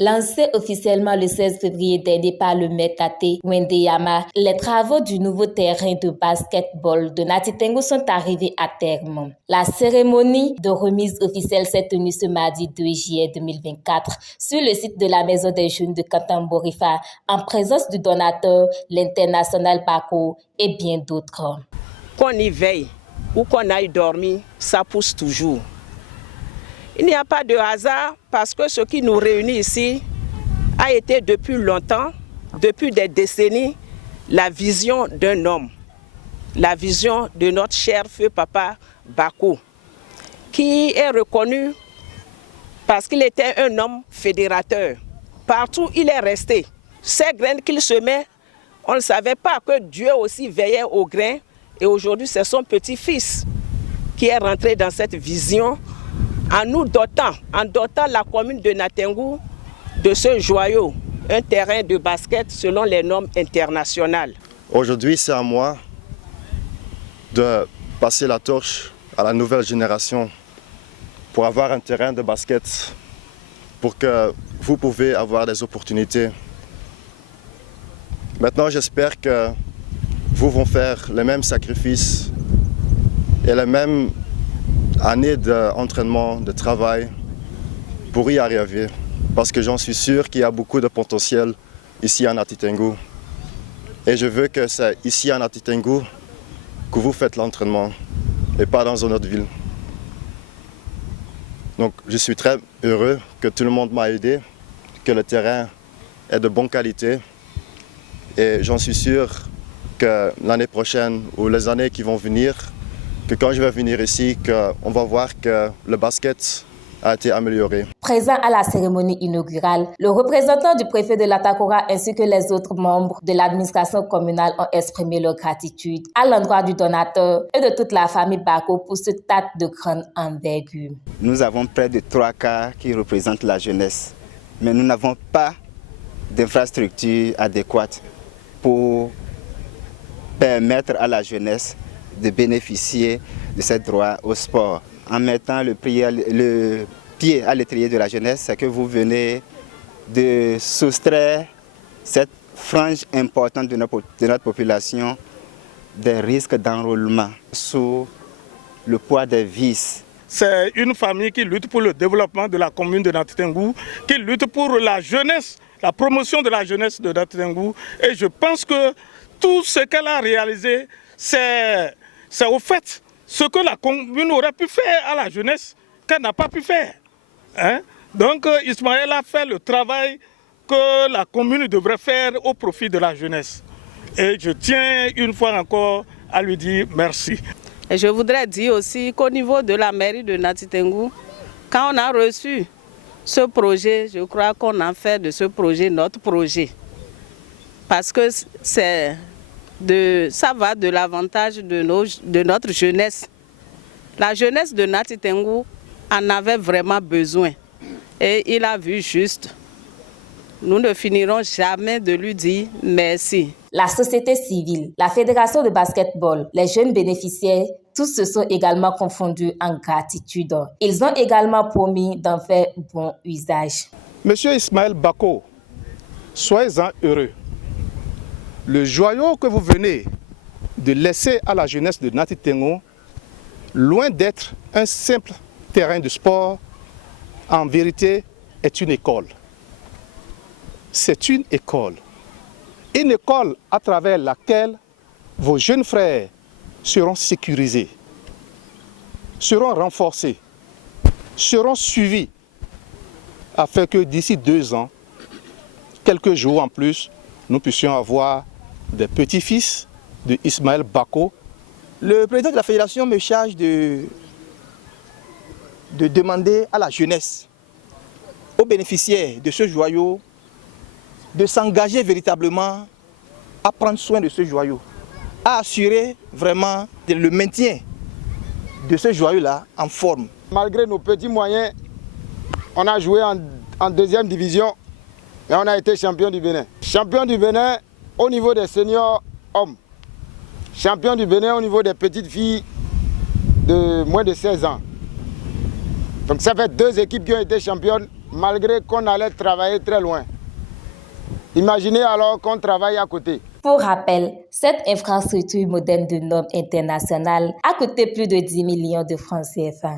Lancé officiellement le 16 février dernier par le maire Tate Wendeyama, les travaux du nouveau terrain de basketball de Nati Tengu sont arrivés à terme. La cérémonie de remise officielle s'est tenue ce mardi 2 juillet 2024 sur le site de la Maison des Jeunes de Kantamborifa en présence du donateur, l'International Bako et bien d'autres. Qu'on y veille ou qu'on aille dormir, ça pousse toujours. Il n'y a pas de hasard parce que ce qui nous réunit ici a été depuis longtemps, depuis des décennies, la vision d'un homme, la vision de notre cher feu papa Bako, qui est reconnu parce qu'il était un homme fédérateur. Partout où il est resté, ces graines qu'il semait, on ne savait pas que Dieu aussi veillait aux grains. Et aujourd'hui, c'est son petit-fils qui est rentré dans cette vision en nous dotant, la commune de Natengu de ce joyau, un terrain de basket selon les normes internationales. Aujourd'hui, c'est à moi de passer la torche à la nouvelle génération pour avoir un terrain de basket, pour que vous pouvez avoir des opportunités. Maintenant, j'espère que vous vont faire les mêmes sacrifices et les mêmes années d'entraînement, de travail pour y arriver. Parce que j'en suis sûr qu'il y a beaucoup de potentiel ici à Nati Tengu. Et je veux que c'est ici à Nati Tengu que vous faites l'entraînement et pas dans une autre ville. Donc je suis très heureux que tout le monde m'a aidé, que le terrain est de bonne qualité. Et j'en suis sûr que l'année prochaine ou les années qui vont venir, que quand je vais venir ici, on va voir que le basket a été amélioré. Présent à la cérémonie inaugurale, le représentant du préfet de l'Atakora ainsi que les autres membres de l'administration communale ont exprimé leur gratitude à l'endroit du donateur et de toute la famille Bako pour ce acte de grande envergure. Nous avons près de 3 quarts qui représentent la jeunesse, mais nous n'avons pas d'infrastructure adéquate pour permettre à la jeunesse de bénéficier de ce droit au sport. En mettant le pied à l'étrier de la jeunesse, c'est que vous venez de soustraire cette frange importante de notre population des risques d'enrôlement sous le poids des vices. C'est une famille qui lutte pour le développement de la commune de Nati Tengu, qui lutte pour la jeunesse, la promotion de la jeunesse de Nati Tengu. Et je pense que tout ce qu'elle a réalisé, c'est au fait ce que la commune aurait pu faire à la jeunesse qu'elle n'a pas pu faire. Hein? Donc Ismaël a fait le travail que la commune devrait faire au profit de la jeunesse. Et je tiens une fois encore à lui dire merci. Et je voudrais dire aussi qu'au niveau de la mairie de Nati Tengu, quand on a reçu ce projet, je crois qu'on a fait de ce projet notre projet. Parce que ça va de l'avantage de notre jeunesse. La jeunesse de Nati Tengu en avait vraiment besoin. Et il a vu juste. Nous ne finirons jamais de lui dire merci. La société civile, la fédération de basketball, les jeunes bénéficiaires, tous se sont également confondus en gratitude. Ils ont également promis d'en faire bon usage. Monsieur Ismaël Bako, soyez-en heureux. Le joyau que vous venez de laisser à la jeunesse de Nati Tengu, loin d'être un simple terrain de sport, en vérité est une école. C'est une école. Une école à travers laquelle vos jeunes frères seront sécurisés, seront renforcés, seront suivis, afin que d'ici 2 ans, quelques jours en plus, nous puissions avoir des petits-fils de Ismaël Bako. Le président de la fédération me charge de demander à la jeunesse, aux bénéficiaires de ce joyau, de s'engager véritablement à prendre soin de ce joyau, à assurer vraiment le maintien de ce joyau-là en forme. Malgré nos petits moyens, on a joué en 2e division et on a été champion du Bénin. Champion du Bénin au niveau des seniors hommes. Champion du Bénin au niveau des petites filles de moins de 16 ans. Donc ça fait 2 équipes qui ont été championnes malgré qu'on allait travailler très loin. Imaginez alors qu'on travaille à côté. Pour rappel, cette infrastructure moderne de normes internationales a coûté plus de 10 millions de francs CFA.